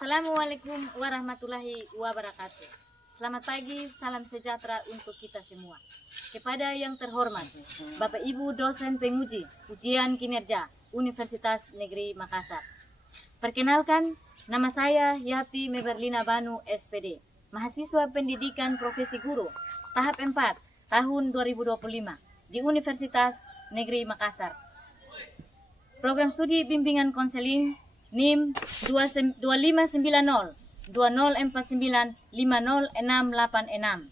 Assalamualaikum warahmatullahi wabarakatuh. Selamat pagi, salam sejahtera untuk kita semua. Kepada yang terhormat, Bapak Ibu dosen penguji ujian kinerja Universitas Negeri Makassar. Perkenalkan, nama saya Yati Meberlina Banu, SPD, mahasiswa pendidikan profesi guru, tahap 4, tahun 2025, di Universitas Negeri Makassar. Program studi bimbingan konseling NIM 2590 2049 50686.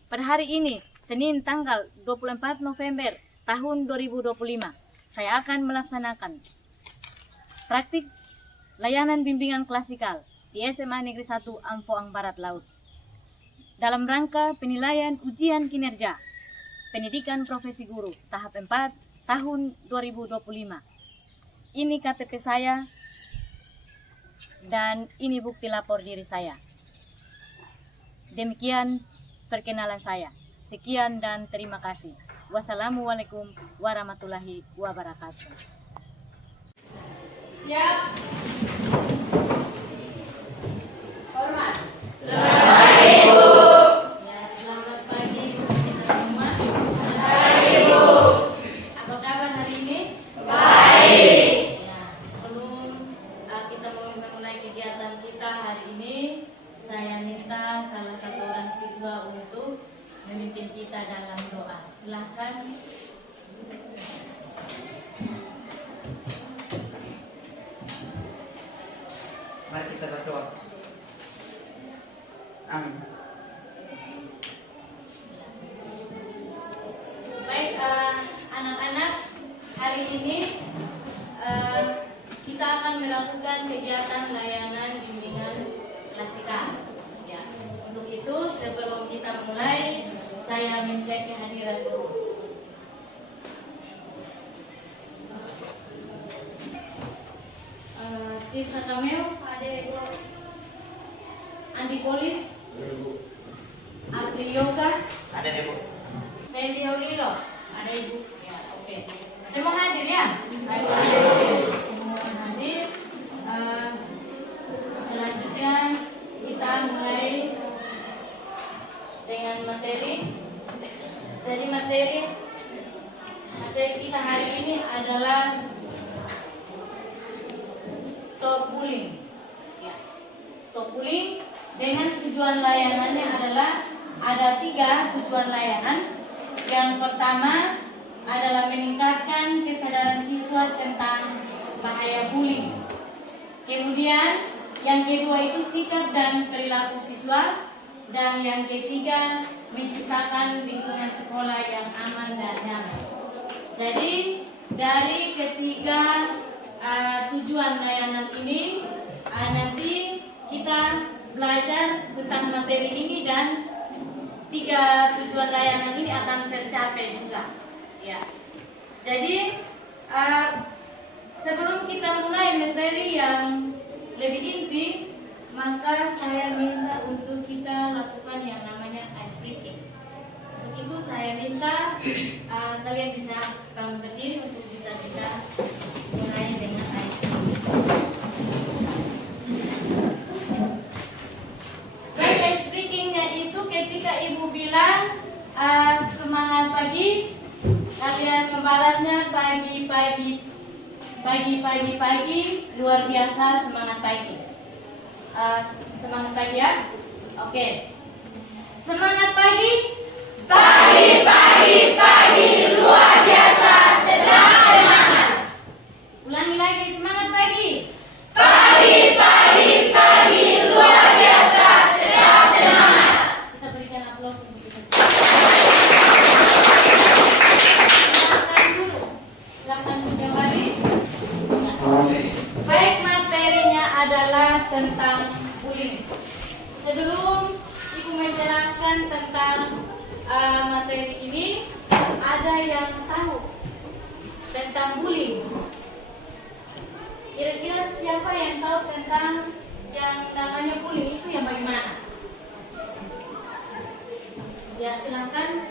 Pada hari ini, Senin tanggal 24 November tahun 2025, saya akan melaksanakan praktik layanan bimbingan klasikal di SMA Negeri 1 Amfoang Barat Laut dalam rangka penilaian ujian kinerja pendidikan profesi guru tahap 4 tahun 2025. Ini KTP saya dan ini bukti lapor diri saya. Demikian perkenalan saya. Sekian dan terima kasih. Wassalamualaikum warahmatullahi wabarakatuh. Siap. Hormat. Selamat Ibu. Ya, selamat pagi kita semua. Selamat Ibu. Apa kabar hari ini? Baik. Kegiatan kita hari ini, saya minta salah satu orang siswa untuk memimpin kita dalam doa. Silahkan. Mari kita berdoa. Amin. Baik, anak-anak, hari ini kita akan melakukan kegiatan layanan bimbingan klasikal. Ya, untuk itu sebelum kita mulai, saya mencek kehadiran guru. Tirsa Kamel, ada Ibu. Andi Polis, Apri Yoga, Ada Ibu. Fendi Holilo, ada Ibu. Ya, oke. Semua hadir ya? Hadir. Selanjutnya kita mulai dengan materi. Jadi materi kita hari ini adalah stop bullying. Ya. Stop bullying dengan tujuan layanannya adalah ada 3 tujuan layanan. Yang pertama adalah meningkatkan kesadaran siswa tentang bahaya bullying. Kemudian yang kedua itu sikap dan perilaku siswa, dan yang ketiga menciptakan lingkungan sekolah yang aman dan nyaman. Jadi dari ketiga tujuan layanan ini nanti kita belajar tentang materi ini, dan 3 tujuan layanan ini akan tercapai juga. Ya. Jadi sebelum kita mulai materi yang lebih inti, maka saya minta untuk kita lakukan yang namanya ice breaking. Untuk itu saya minta kalian bisa berdiri untuk bisa kita mulai dengan ice breaking. Baik, ice breakingnya itu ketika Ibu bilang semangat pagi, kalian membalasnya pagi, luar biasa, semangat pagi. Semangat pagi ya. Oke. Semangat pagi. Pagi, luar biasa, tetap semangat. Ulangi lagi, semangat pagi. Pagi, luar biasa, tetap semangat. Kita berikan aplaus untuk kita semua. Silakan kembali. Baik, materinya adalah tentang bullying. Sebelum Ibu menjelaskan tentang materi ini, ada yang tahu tentang bullying? Kira-kira siapa yang tahu tentang yang namanya bullying itu yang bagaimana? Ya, silakan.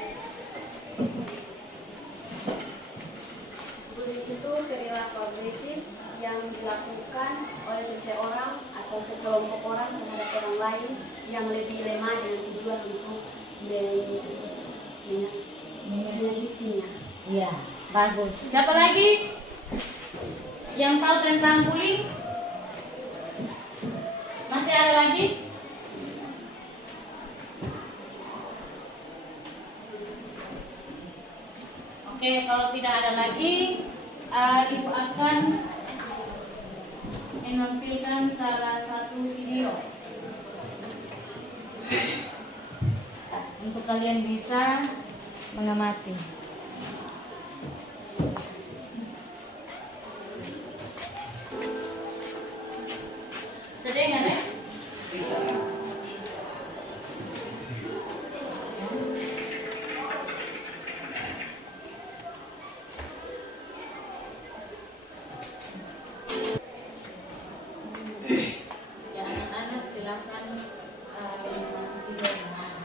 Bullying itu perilaku agresif yang dilakukan oleh seseorang atau sekelompok orang terhadap orang lain yang lebih lemah dengan tujuan untuk menyakitinya. Iya, bagus. Siapa lagi yang tahu tentang bullying? Masih ada lagi? Oke, kalau tidak ada lagi, Ibu akan menampilkan salah satu video untuk kalian bisa mengamati. Sedang kan ya? Ya, anak-anak silakan menikmati video yang ada.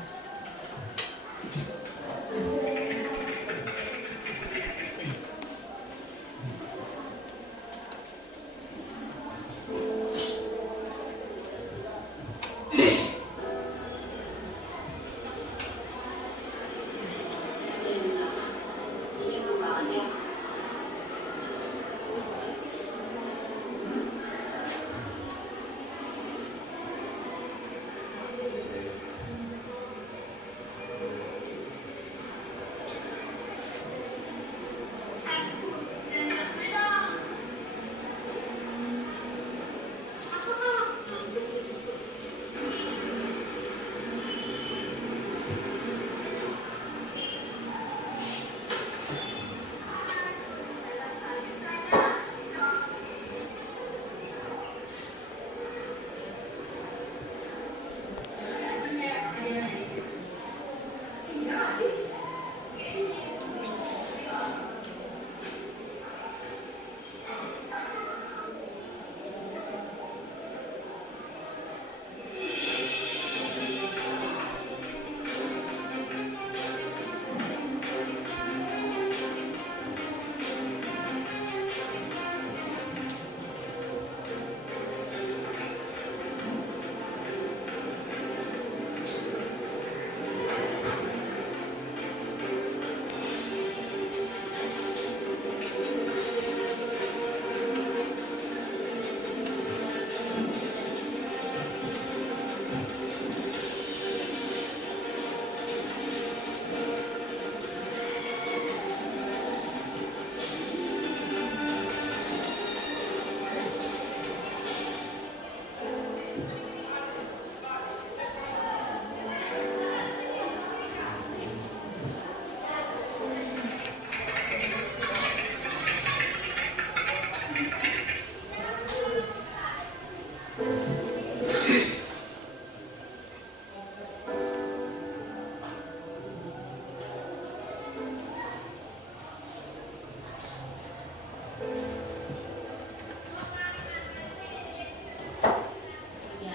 Ya,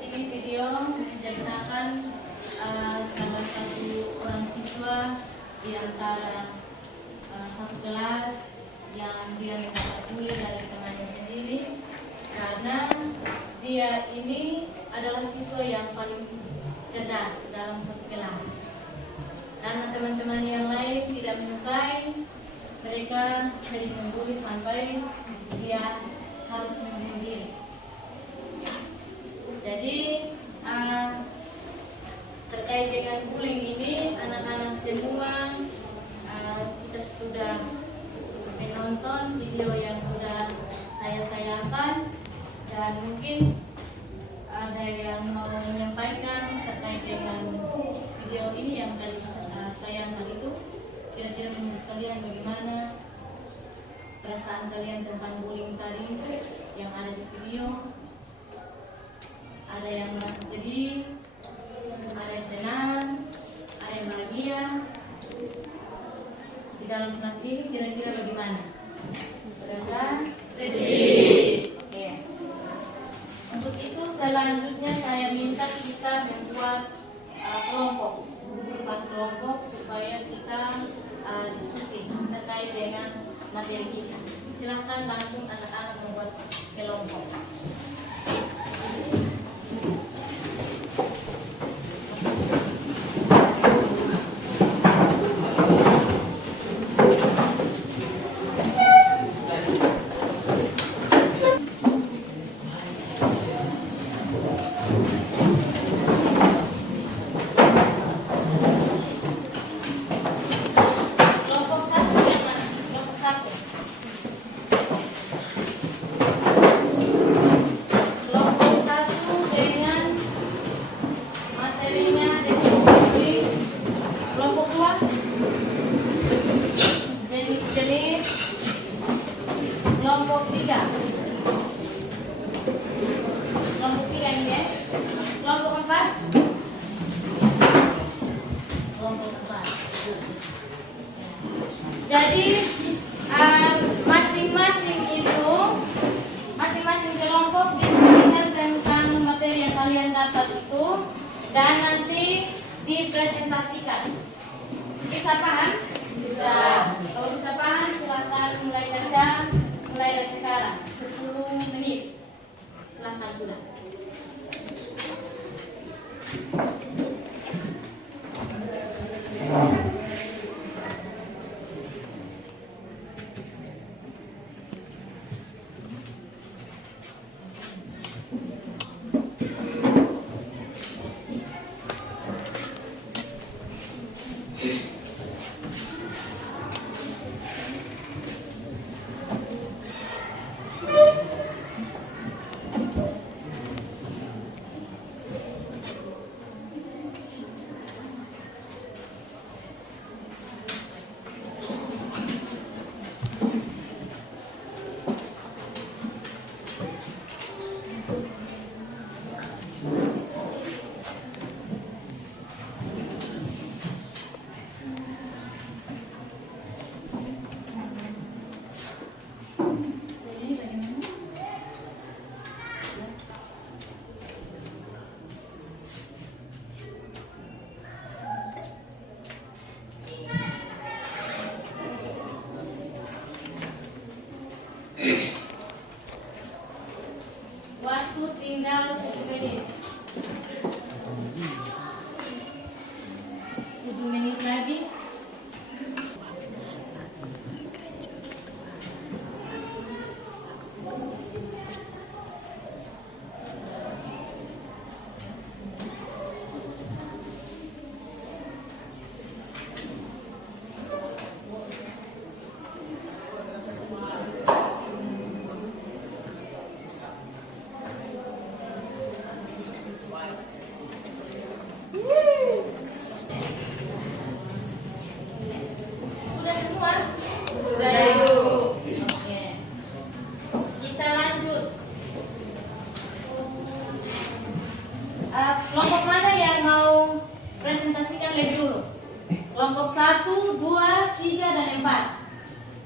ini video menceritakan salah satu orang siswa di antara satu kelas yang dia mendapat bully dari temannya sendiri karena dia ini adalah siswa yang paling cerdas dalam satu kelas. Karena teman-teman yang lain tidak menyukai, mereka sering membuli sampai dia harus membunuh diri. Jadi terkait dengan bullying ini, anak-anak semua kita sudah menonton video yang sudah saya tayangkan, dan mungkin ada yang mau menyampaikan terkait dengan video ini yang tadi saya tayangkan itu. Kira-kira menurut kalian bagaimana perasaan kalian tentang bullying tadi yang ada di video? Ada yang merasa sedih, ada yang senang, ada yang bahagia. Di dalam kelas ini kira-kira bagaimana? Merasa sedih. Oke. Untuk itu selanjutnya saya minta kita membuat kelompok, supaya kita diskusi terkait dengan materi kita. Silahkan langsung anak-anak membuat kelompok. Jadi masing-masing kelompok diskusikan tentang materi yang kalian dapat itu dan nanti dipresentasikan. Bisa paham? Bisa. Kalau bisa paham silakan mulai kerja mulai dari sekarang 10 menit. Silakan sudah. Waktu tinggal 7 menit. 7 menit lagi. Sudah semua? Sudah Ibu. Oke. Kita lanjut. Kelompok mana yang mau presentasikan lebih dulu? Kelompok 1, 2, 3, dan 4.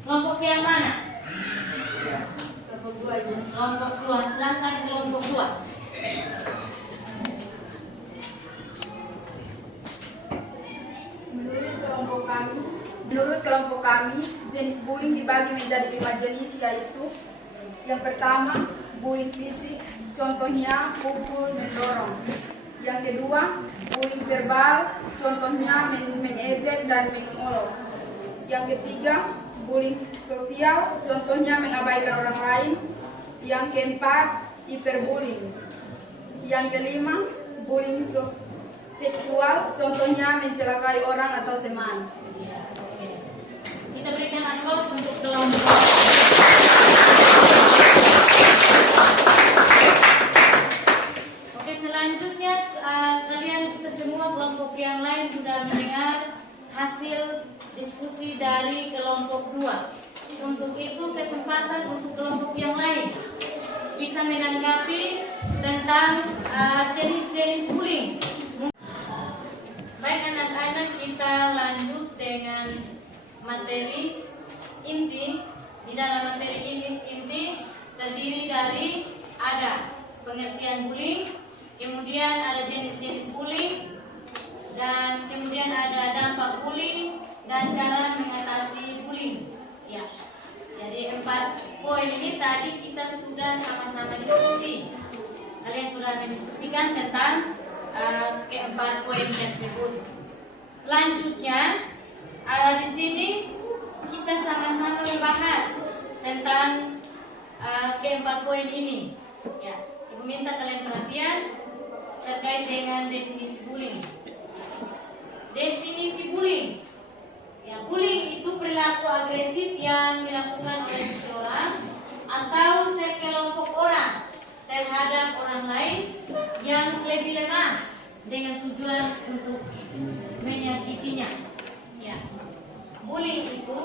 Kelompok yang mana? Kelompok 2 Ibu. Kelompok 2, silahkan kelompok 2. Menurut kelompok kami, jenis bullying dibagi menjadi 5 jenis, yaitu yang pertama, bullying fisik, contohnya pukul, mendorong. Yang kedua, bullying verbal, contohnya mengejek dan mengolok. Yang ketiga, bullying sosial, contohnya mengabaikan orang lain. Yang keempat, hyperbullying. Yang kelima, bullying seksual, contohnya mencelakai orang atau teman. Kita berikan aplaus untuk kelompok. Oke, selanjutnya kalian kita semua kelompok yang lain sudah mendengar hasil diskusi dari kelompok 2. Untuk itu kesempatan untuk kelompok yang lain bisa menanggapi tentang jenis-jenis bullying. Baik anak-anak, kita lanjut dengan materi inti. Di dalam materi inti terdiri dari ada pengertian bullying, kemudian ada jenis-jenis bullying, dan kemudian ada dampak bullying dan cara mengatasi bullying. Ya, jadi 4 poin ini tadi kita sudah sama-sama diskusi. Kalian sudah mendiskusikan tentang keempat poin tersebut. Selanjutnya di sini kita sama-sama membahas tentang keempat poin ini. Ya, Ibu minta kalian perhatian terkait dengan definisi bullying. Definisi bullying. Ya, bullying itu perilaku agresif yang dilakukan oleh seseorang atau sekelompok orang terhadap orang lain yang lebih lemah dengan tujuan untuk menyakitinya. Ya. Bullying itu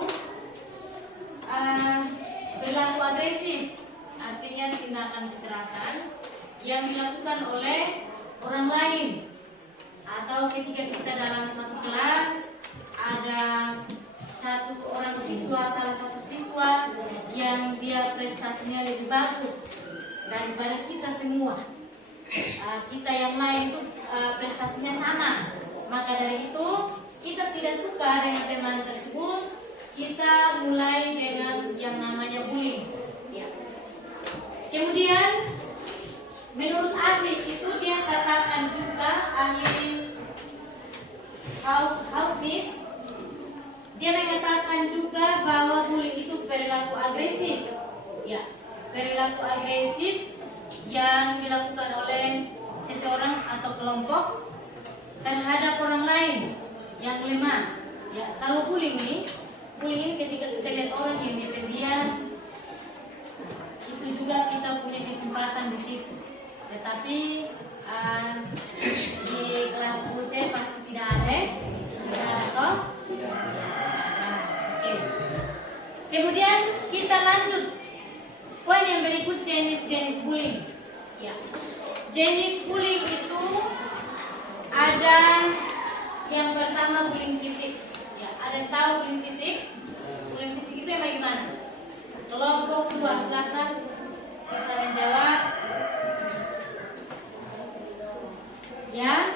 perilaku agresif, artinya tindakan kekerasan yang dilakukan oleh orang lain, atau ketika kita dalam satu kelas ada salah satu siswa yang dia prestasinya lebih bagus daripada kita semua. Kita yang lain itu prestasinya sama. Maka dari itu kita tidak suka dengan teman tersebut. Kita mulai dengan yang namanya bullying. Ya. Kemudian menurut ahli itu dia katakan juga ahli Hawkins, dia mengatakan juga bahwa bullying itu perilaku agresif. Ya, perilaku agresif yang dilakukan oleh seseorang atau kelompok terhadap orang lain yang lemah. Ya, kalau bullying ini ketika kita lihat orang yang diam, itu juga kita punya kesempatan di situ. Tetapi di kelas 10C pasti tidak ada. Oke. Kemudian kita lanjut poin yang berikut, jenis-jenis bullying. Ya. Jenis bullying itu ada yang pertama bullying fisik. Ya, ada yang tahu bullying fisik? Bullying fisik itu yang bagaimana? Kelompok 2 silakan bisa menjawab. Ya,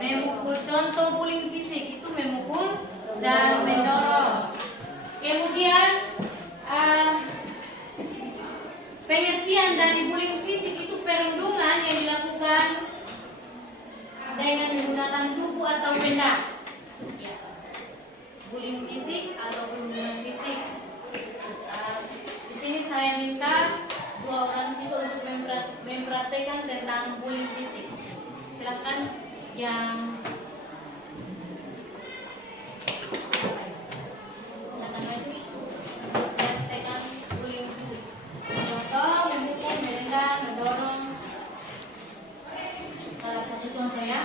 memukul. Contoh bullying fisik itu memukul dan mendorong. Kemudian pengertian dari bullying fisik itu perundungan yang dilakukan dengan menggunakan tubuh atau benda. Ya. Bullying fisik atau perundungan fisik. Di sini saya minta 2 orang siswa untuk mempraktekkan tentang bullying fisik. Silakan yang datang maju praktekkan bullying fisik. Contoh memukul, merendang, mendorong. Salah satu contoh ya.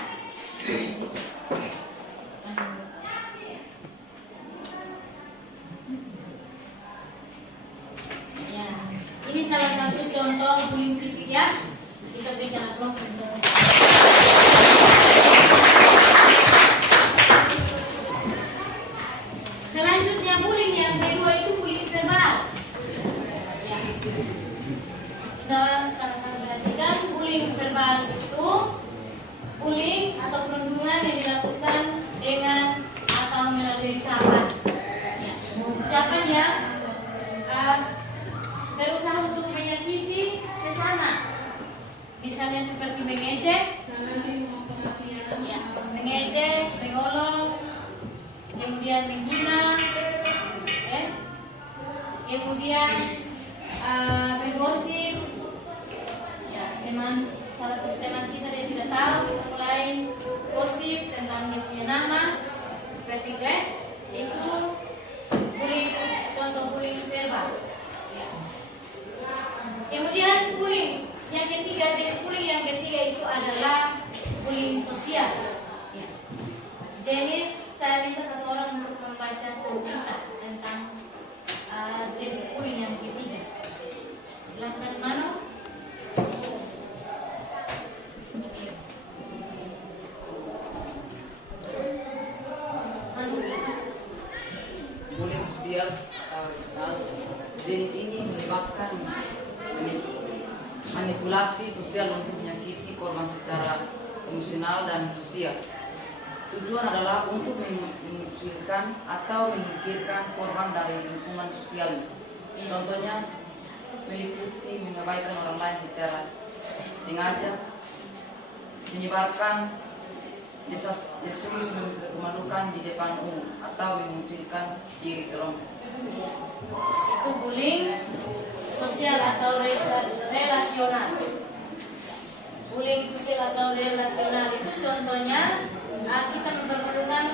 Ya, ini salah satu contoh bullying fisik ya. Kita berikan aplaus untuk selanjutnya. Bullying yang kedua itu bullying verbal. Ya. Kita sama-sama perhatikan, bullying verbal itu bullying atau perundungan yang dilakukan dengan atau melalui ucapan. Ya. Ucapan yang berusaha untuk menyakiti sesama. Misalnya seperti mengejek, ya, mengejek, mengolok, kemudian menghina, kemudian menggosip. Ya, salah satu teman kita dia tidak tahu, kita mulai gosip tentang dia punya nama, seperti itu bullying, contoh bullying verbal. Ya. Kemudian bullying yang ketiga, jenis bullying yang ketiga itu adalah bullying sosial. Ya. Jenis, saya minta satu orang untuk membaca tentang jenis bullying yang ketiga. Silakan Mano. Bullying sosial jenis ini melibatkan manipulasi sosial untuk menyakiti korban secara emosional dan sosial. Tujuan adalah untuk mengecilkan atau menyingkirkan korban dari lingkungan sosial. Contohnya meliputi mengabaikan orang lain secara sengaja, menyebarkan desus memalukan di depan umum, atau mengucilkan diri kelompok. Itu bullying sosial atau relasional. Bullying sosial atau relasional itu contohnya kita mempermalukan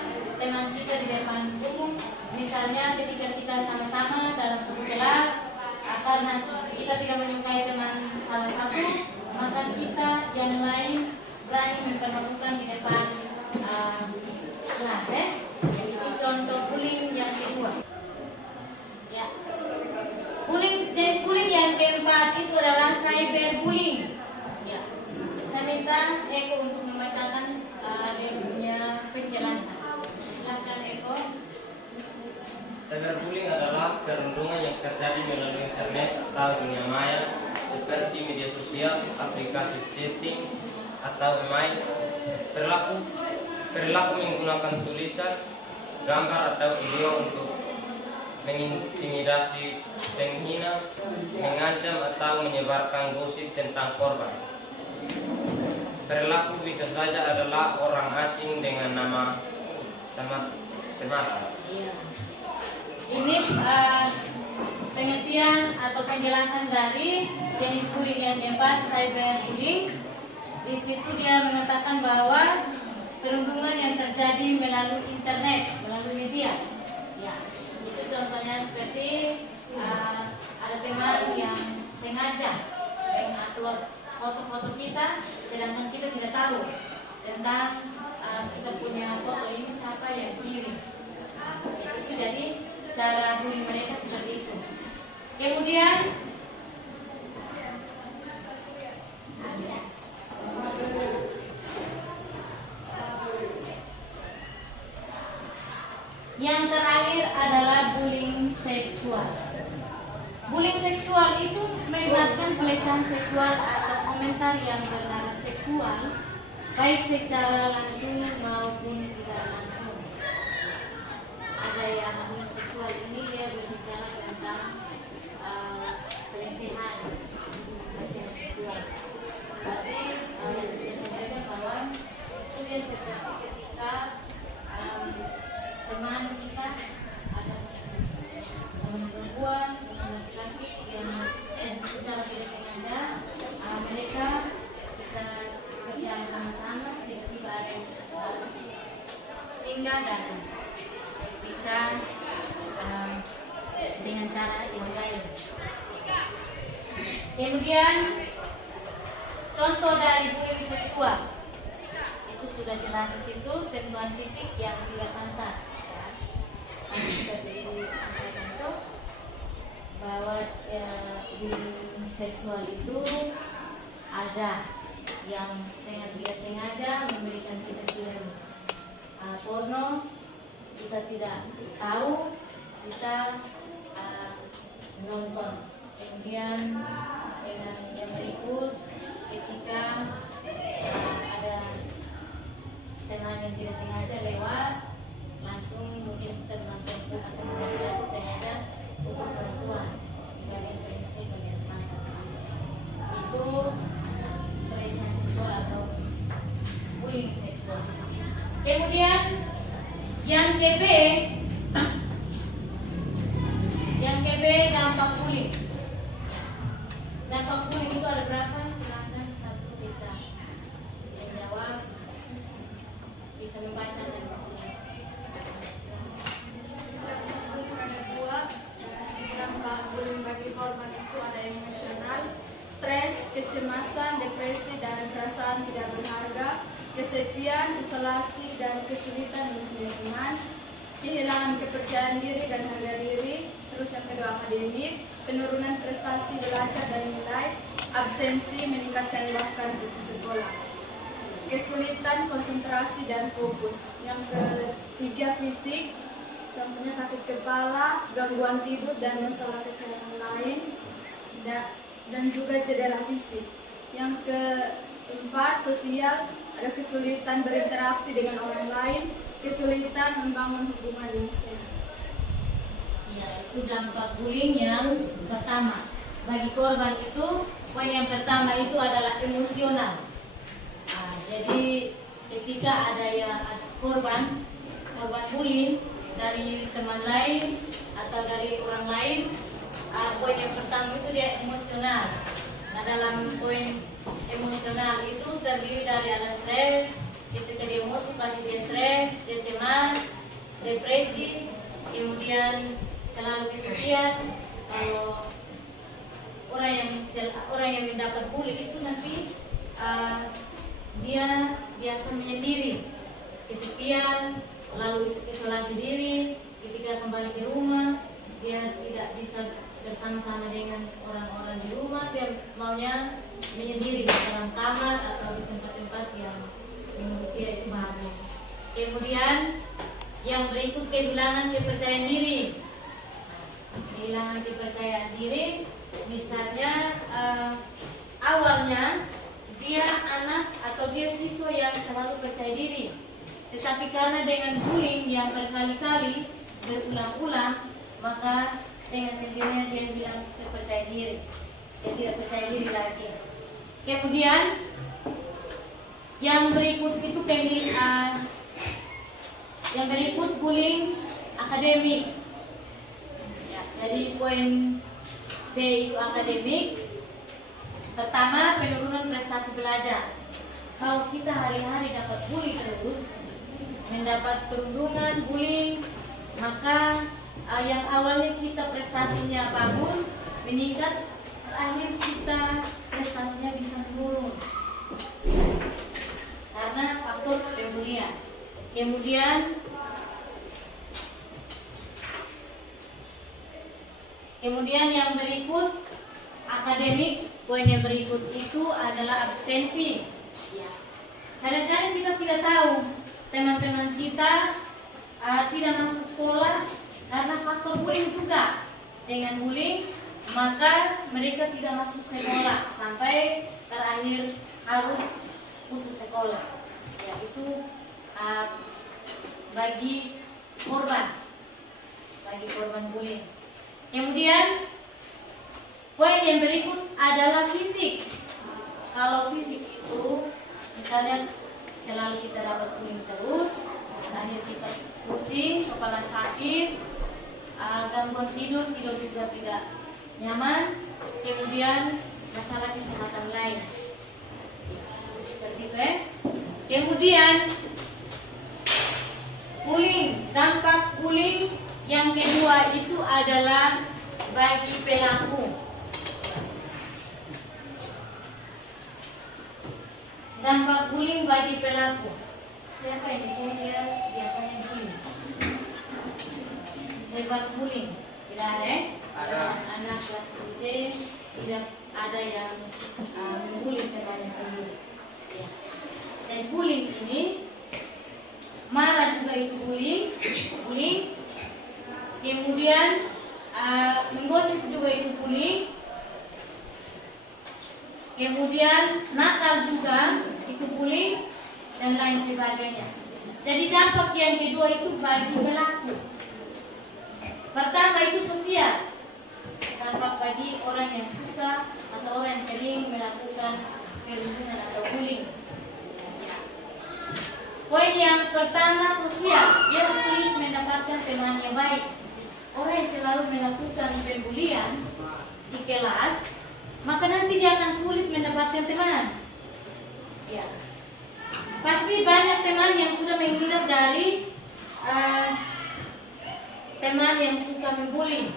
teman kita di depan umum. Misalnya ketika kita sama-sama dalam satu kelas, karena kita tidak menyukai teman salah satu, maka kita yang lain berani mempermalukan di depan kelas. Itu contoh bullying yang kedua. Ya. Jenis bullying yang keempat itu adalah cyberbullying. Ya. Saya minta Eko untuk membacakan dia punya penjelasan. Silakan Eko. aplikasi chatting atau email, perilaku menggunakan tulisan, gambar atau video untuk mengintimidasi, menghina, mengancam atau menyebarkan gosip tentang korban. Perilaku bisa saja adalah orang asing dengan nama semata. Iya. Ini pengertian atau penjelasan dari jenis bullying yang keempat, cyberbullying. Di situ dia mengatakan bahwa perundungan yang terjadi melalui internet, melalui media. Ya, itu contohnya seperti ada teman yang sengaja mengupload foto-foto kita, sedangkan kita tidak tahu tentang kita punya foto ini siapa yang kirim. Itu jadi cara bullying mereka seperti itu. Kemudian yang terakhir adalah bullying seksual. Bullying seksual itu melibatkan pelecehan seksual atau komentar yang bernada seksual, baik secara langsung maupun tidak langsung. Ada yang bullying seksual ini dia berbicara tentang pelecehan seksual. Berarti yang saya bahwa itu dia seperti ketika teman kita ada teman perempuan, teman laki-laki yang secara tidak sengaja mereka bisa bekerja sama-sama, tiba-tiba ada yang singgah dan bisa dengan cara yang lain. Kemudian contoh dari bullying seksual itu sudah jelas di situ, sentuhan fisik yang tidak pantas. Seperti itu sampaikan itu bahwa bullying seksual itu ada yang dengan tidak sengaja memberikan kita film porno, kita tidak tahu, kita menonton. Kemudian dengan yang berikut ketika ada teman yang tidak sengaja lewat, langsung mungkin kita menonton atau tidak sengaja pukul perempuan di bagian penisi, bagian mata. Itu pelecehan seksual atau bullying seksual. Kemudian yang KB dampak bullying. Dampak bullying itu ada berapa? Silakan satu bisa menjawab, bisa membaca dan Dampak bullying bagi korban itu ada emosional, stres, kecemasan, depresi, dan perasaan tidak berharga, kesepian, isolasi, dan kesulitan lingkungan, kehilangan kepercayaan diri dan harga diri, terus yang kedua akademik, penurunan prestasi belajar dan nilai, absensi, meningkatkan bahkan putus sekolah, kesulitan konsentrasi dan fokus. Yang ketiga fisik, contohnya sakit kepala, gangguan tidur, dan masalah kesehatan lain, dan juga cedera fisik. Yang keempat sosial, ada kesulitan berinteraksi dengan orang lain, kesulitan membangun hubungan yang sehat. Ya, itu dampak bullying yang pertama. Bagi korban itu, poin yang pertama itu adalah emosional. Jadi ketika ada korban bullying dari teman lain atau dari orang lain, poin yang pertama itu dia emosional. Nah, dalam poin emosional itu terdiri dari ada stres, ketika dia emosi pasti dia stres, dia cemas, depresi, kemudian selalu kesepian. Kalau orang yang mendapat bullying itu nanti dia biasa menyendiri, kesepian, lalu isolasi diri. Ketika kembali ke rumah, dia tidak bisa bersama-sama dengan orang-orang di rumah, dia maunya menyendiri di dalam kamar atau di tempat-tempat yang menurut dia itu bagus. Kemudian yang berikut kehilangan kepercayaan diri. Kehilangan kepercayaan diri, misalnya awalnya dia anak atau dia siswa yang selalu percaya diri, tetapi karena dengan bullying yang berkali-kali berulang-ulang, maka dengan sendirinya dia bilang percaya diri, dia tidak percaya diri lagi. Kemudian yang berikut itu yang berikut bullying akademik. Ya, jadi poin B itu akademik. Pertama, penurunan prestasi belajar. Kalau kita hari-hari dapat bully terus, mendapat perundungan, bullying, maka yang awalnya kita prestasinya bagus, meningkat, terakhir kita prestasinya bisa menurun karena faktor pembulian. Kemudian yang berikut akademik. Poin yang berikut itu adalah absensi. Ya. Kadang-kadang kita tidak tahu teman-teman kita tidak masuk sekolah karena faktor bullying juga. Dengan bullying maka mereka tidak masuk sekolah sampai terakhir harus putus sekolah. Ya, itu bagi korban bullying. Kemudian poin yang berikut adalah fisik. Kalau fisik itu misalnya selalu kita dapat bullying terus, akhirnya kita pusing, kepala sakit, gangguan tidur juga tidak nyaman, kemudian masalah kesehatan lain. Seperti itu ya. Kemudian bullying, dampak bullying yang kedua itu adalah bagi pelaku. Dampak bullying bagi pelaku. Siapa yang di sini dia biasanya bullying? Dampak bullying tidak ada? Ada. Anak kelas 10C tidak ada yang membully temannya sendiri. Ya. Dan bullying ini marah juga itu bullying. Kemudian menggosip juga itu bullying. Kemudian nakal juga itu bullying dan lain sebagainya. Jadi dampak yang kedua itu bagi pelaku. Pertama itu sosial. Dampak bagi orang yang suka atau orang yang sering melakukan perundungan atau bullying. Poin yang pertama sosial. Dia sulit mendapatkan teman yang baik. Orang yang selalu melakukan pembulian di kelas, maka nanti dia akan sulit mendapatkan teman. Ya. Pasti banyak teman yang sudah menghindar dari teman yang suka membuli.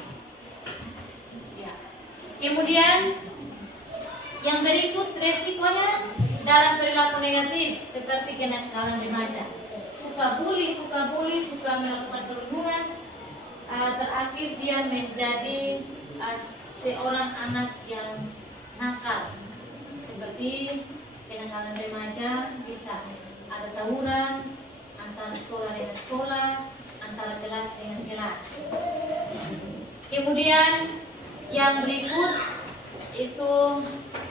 Ya. Kemudian yang berikut resikonya dalam perilaku negatif seperti kenakalan remaja. Suka bully, suka melakukan perundungan. Terakhir dia menjadi seorang anak yang nakal, seperti kenakalan remaja, bisa ada tawuran antara sekolah dengan sekolah, antara kelas dengan kelas. Kemudian yang berikut itu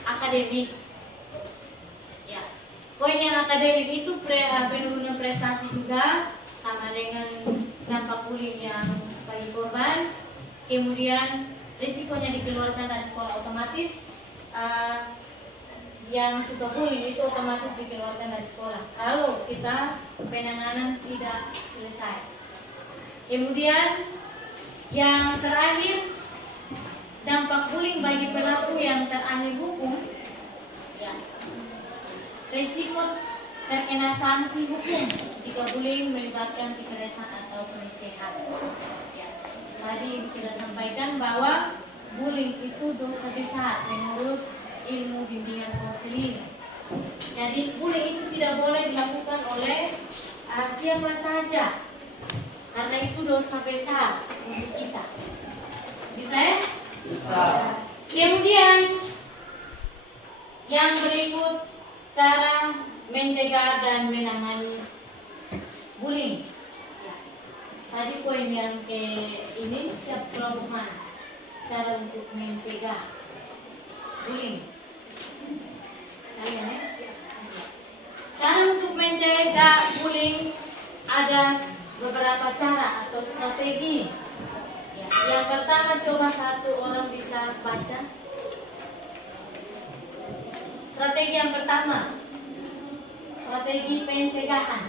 akademik. Ya, poin yang akademik itu penurunan prestasi juga, sama dengan dampak bullying yang bagi korban. Kemudian risikonya dikeluarkan dari sekolah otomatis. Yang suka bullying itu otomatis dikeluarkan dari sekolah kalau kita penanganan tidak selesai. Kemudian yang terakhir dampak bullying bagi pelaku yang terakhir hukum. Ya. Risiko terkena sanksi hukum jika bullying melibatkan kekerasan atau pelecehan. Ya. Tadi sudah sampaikan bahwa bullying itu dosa besar menurut ilmu bimbingan konseling. Jadi bullying itu tidak boleh dilakukan oleh siapa saja, karena itu dosa besar untuk kita. Bisa ya? Bisa. Kemudian yang berikut cara mencegah dan menangani bullying. Tadi poin yang ke ini siap kelompok mana? Cara untuk mencegah bullying. ada beberapa cara atau strategi. Ya, yang pertama coba satu orang bisa baca. Strategi yang pertama, strategi pencegahan.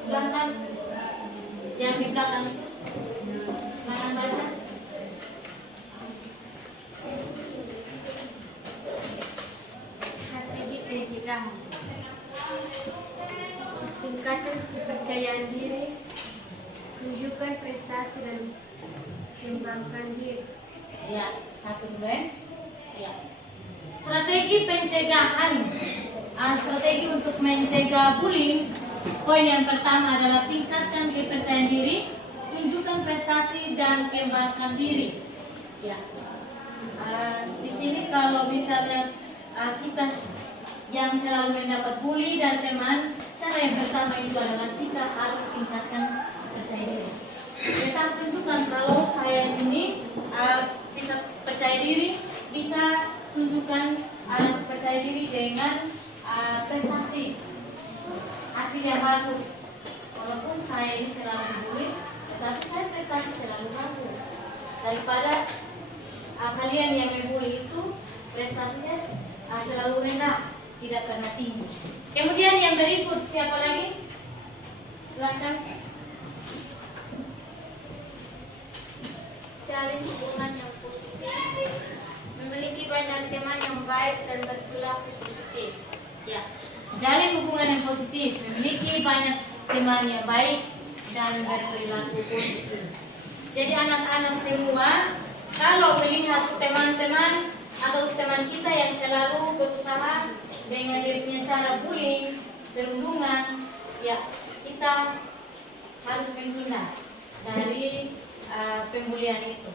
Silahkan yang di belakang, silahkan baca. Strategi pencegahan. Tingkatkan kepercayaan diri, tunjukkan prestasi dan kembangkan diri. Ya, satu dulu ya. Ya. Strategi pencegahan. Strategi untuk mencegah bullying. Poin yang pertama adalah tingkatkan kepercayaan diri, tunjukkan prestasi dan kembangkan diri. Ya. Di sini kalau misalnya kita yang selalu mendapat bully dan teman, cara yang pertama itu adalah kita harus tingkatkan percaya diri. Kita tunjukkan kalau saya ini bisa percaya diri, bisa tunjukkan rasa percaya diri dengan prestasi, hasil yang bagus. Walaupun saya ini selalu dibully, tetapi saya prestasi selalu bagus. Daripada kalian yang membuli itu prestasinya selalu rendah, tidak pernah tinggi. Kemudian yang berikut siapa lagi? Silakan. Jalin hubungan yang positif, memiliki banyak teman yang baik dan berperilaku positif. Ya, jalin hubungan yang positif, memiliki banyak teman yang baik dan berperilaku positif. Jadi anak-anak semua, kalau melihat teman-teman atau teman kita yang selalu berusaha dengan dia punya cara bullying, perundungan, ya kita harus menghindar dari pembulian itu.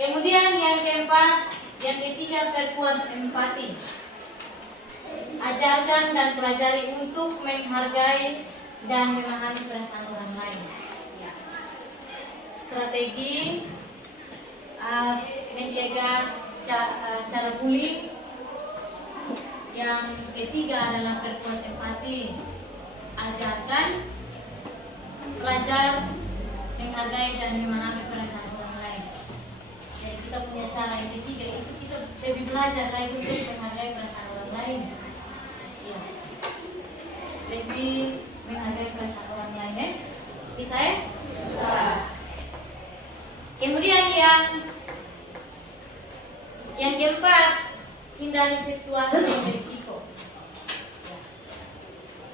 Kemudian yang keempat, yang ketiga, perkuat empati. Ajarkan dan pelajari untuk menghargai dan memahami perasaan orang lain. Ya. Strategi mencegah cara bullying. Yang ketiga adalah perkuat empati. Ajarkan, belajar, menghargai dan memahami perasaan orang lain. Jadi kita punya cara yang ketiga itu kita lebih belajar lagi untuk menghargai perasaan orang lain. Ya. Lebih menghargai perasaan orang lain ya. Bisa ya? Bisa. Kemudian yang keempat, hindari situasi yang berisiko.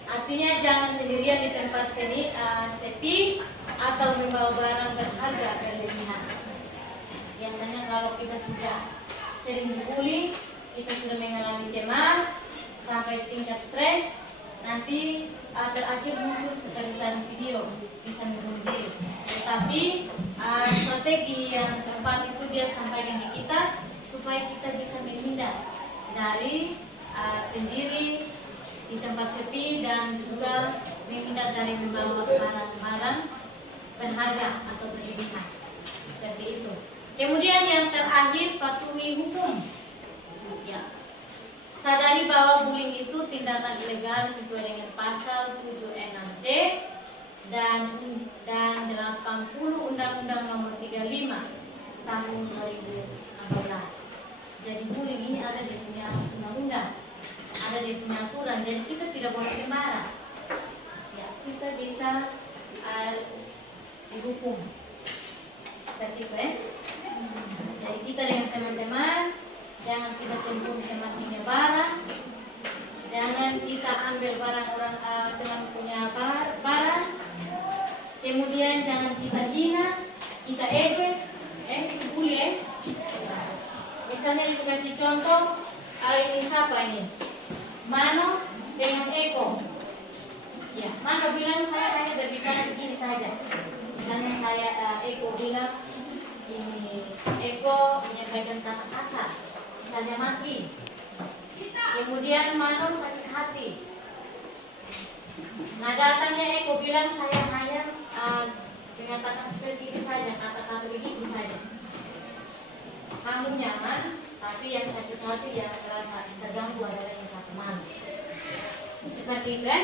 Artinya jangan sendirian di tempat sepi atau membawa barang berharga berlebihan. Biasanya kalau kita sudah sering dibully, kita sudah mengalami cemas sampai tingkat stres, nanti terakhir muncul seperti dalam video, bisa membunuh diri. Tetapi strategi yang keempat itu dia sampaikan ke kita supaya kita bisa menghindar dari sendiri di tempat sepi dan juga menghindar dari membawa barang-barang berharga atau berlebihan. Seperti itu. Kemudian yang terakhir, patuhi hukum. Ya. Sadari bahwa bullying itu tindakan ilegal sesuai dengan pasal 76C dan 80 Undang-Undang Nomor 35 tahun 2016. Jadi bullying ini ada di punya undang-undang, ada di punya aturan. Jadi kita tidak boleh sembarang. Ya, kita bisa dihukum. Seperti itu ya. Jadi kita dengan teman-teman, jangan kita sembunyi teman punya barang, jangan kita ambil barang orang teman punya barang, kemudian jangan kita hina, kita ejek, itu bully. Misalnya ibu kasih contoh, ini siapa ini? Mano dengan Eko. Ya, Mano bilang saya hanya berbicara begini saja. Misalnya Eko bilang ini Eko menyampaikan kata kasar, misalnya maki. Kemudian Mano sakit hati. Nah datangnya Eko bilang saya hanya mengatakan seperti itu saja, kata-kata begitu saja. Kamu nyaman, tapi yang sakit hati yang terasa terganggu adalah yang satu Mano. Seperti itu ya.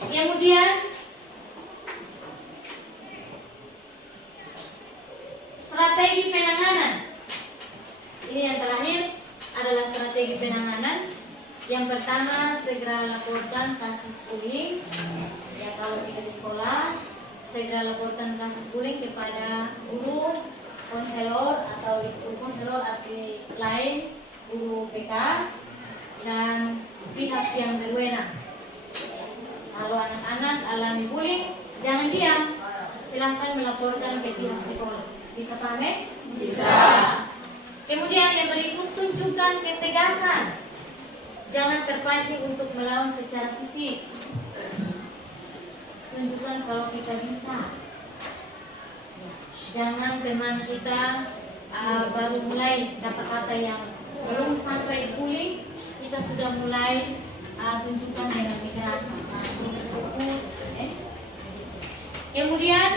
Kemudian strategi penanganan. Ini yang terakhir adalah strategi penanganan. Yang pertama, segera laporkan kasus bullying. Ya, kalau kita di sekolah, segera laporkan kasus bullying kepada guru, konselor atau konselor arti lain, guru PK dan pihak yang berwenang. Kalau anak-anak alami bullying, jangan diam. Silahkan melaporkan ke pihak sekolah. Bisa paham? Bisa. Kemudian yang berikut, tunjukkan ketegasan. Jangan terpancing untuk melawan secara fisik. Tunjukkan kalau kita bisa. Jangan teman kita baru mulai dapat kata yang belum sampai bullying, kita sudah mulai tunjukkan dengan kekerasan. Kemudian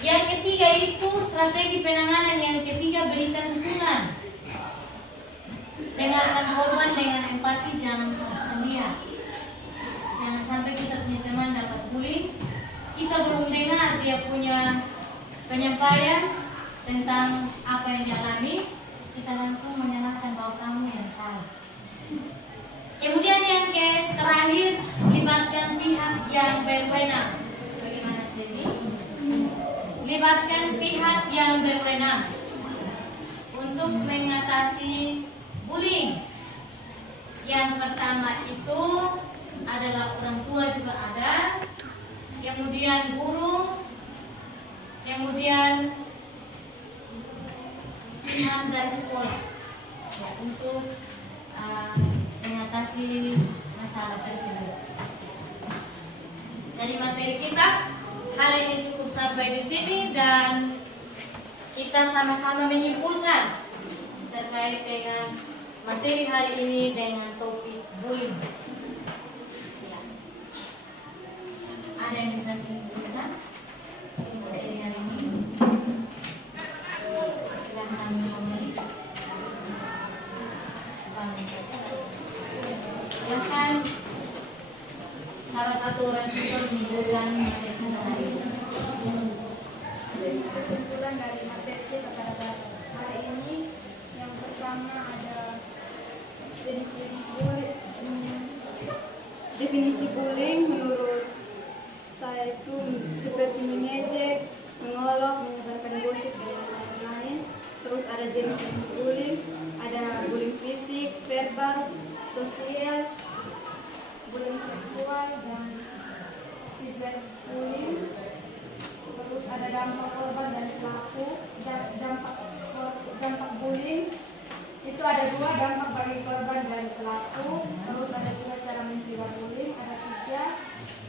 yang ketiga itu strategi penanganan. Yang ketiga, berikan dukungan. Dengarkan korban dengan empati, jangan salahkan dia. Jangan sampai kita punya teman dapat bullying, kita belum dengar dia punya penyampaian tentang apa yang dialami, kita langsung menyalahkan bahwa kamu yang salah. Kemudian yang terakhir, libatkan pihak yang berwenang. Bagaimana Sedi? Libatkan pihak yang berwenang untuk mengatasi bullying. Yang pertama itu adalah orang tua juga ada, kemudian guru, kemudian pihak dari sekolah ya, untuk mengatasi masalah tersebut. Jadi materi kita hari ini cukup sampai di sini dan kita sama-sama menyimpulkan terkait dengan materi hari ini dengan topik bullying. Ya. Ada yang bisa simpulkan materi hari ini? Silakan Mami. Silakan salah satu orang siswa menyimpulkan materi kita hari ini. Kesimpulan dari materi kita pada hari ini, yang pertama ada definisi bullying. Menurut saya itu seperti mengejek, mengolok, menyebarkan gosip dan lain-lain. Terus ada jenis bullying, ada bullying fisik, verbal, sosial, bullying seksual, dan cyberbullying. Terus ada dampak korban dan pelaku. Dampak bullying itu ada dua, dampak bagi korban dan pelaku. Terus ada juga cara mencegah bullying, ada tiga.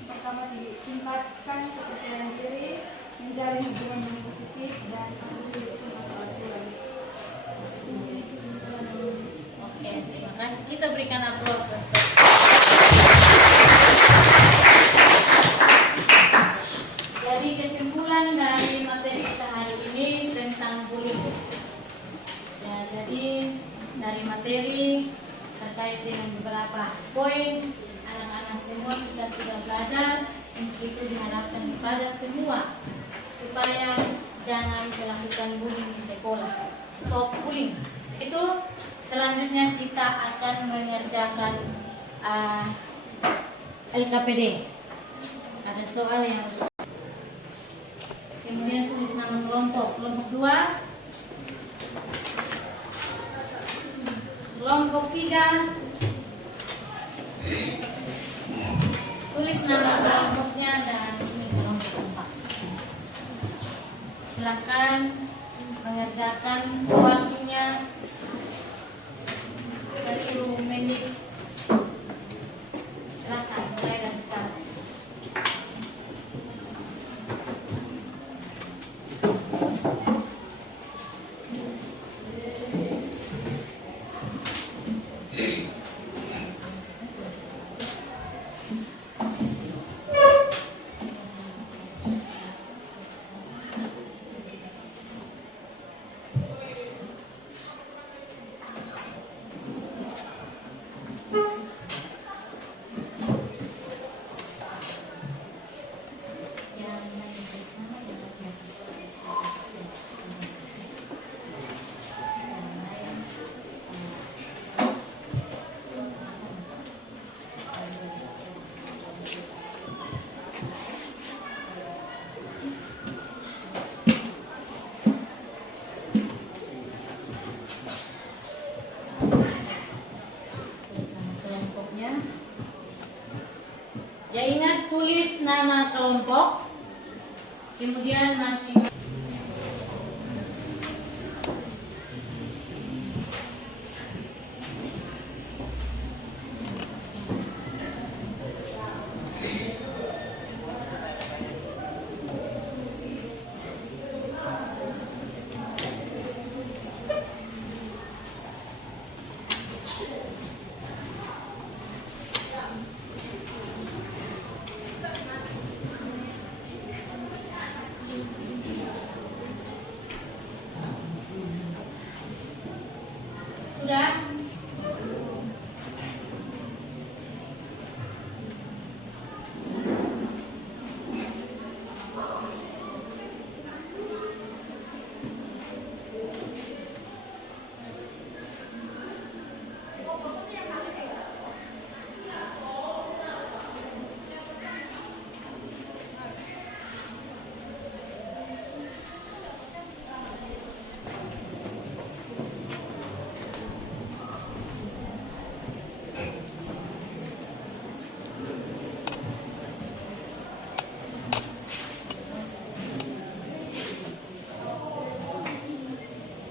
Pertama, ditingkatkan kepercayaan diri, menjalin hubungan yang positif, dan mematuhi hukum atau aturan. Ini kesimpulan dulu. Oke, terima kasih. Kita berikan aplaus untuk jadi kesimpulan dari materi kita hari ini tentang bullying. Ya, jadi dari materi terkait dengan beberapa poin, anak-anak semua kita sudah belajar. Untuk itu diharapkan kepada semua supaya jangan melakukan bullying di sekolah. Stop bullying. Itu selanjutnya kita akan mengerjakan LKPD. Ada soal yang kemudian tulis nama kelompok. Kelompok 2, kelompok 3, tulis nama kelompoknya, dan ini kelompok 4. Silakan mengerjakan, waktunya 1 menit. Silakan mulai dari sekarang. tulis nama kelompok, kemudian masih sudah.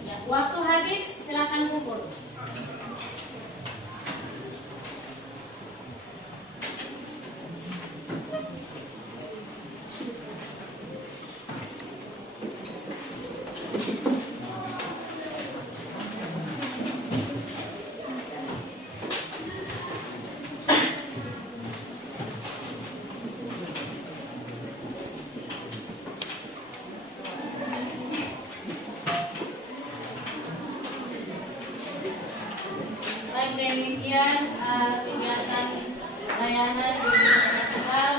Ya, waktu habis, silakan kumpul. Baik, demikian kegiatan layanan di festival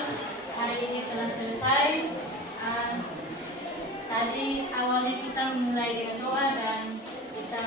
hari ini telah selesai. Tadi awalnya kita mulai dengan doa dan kita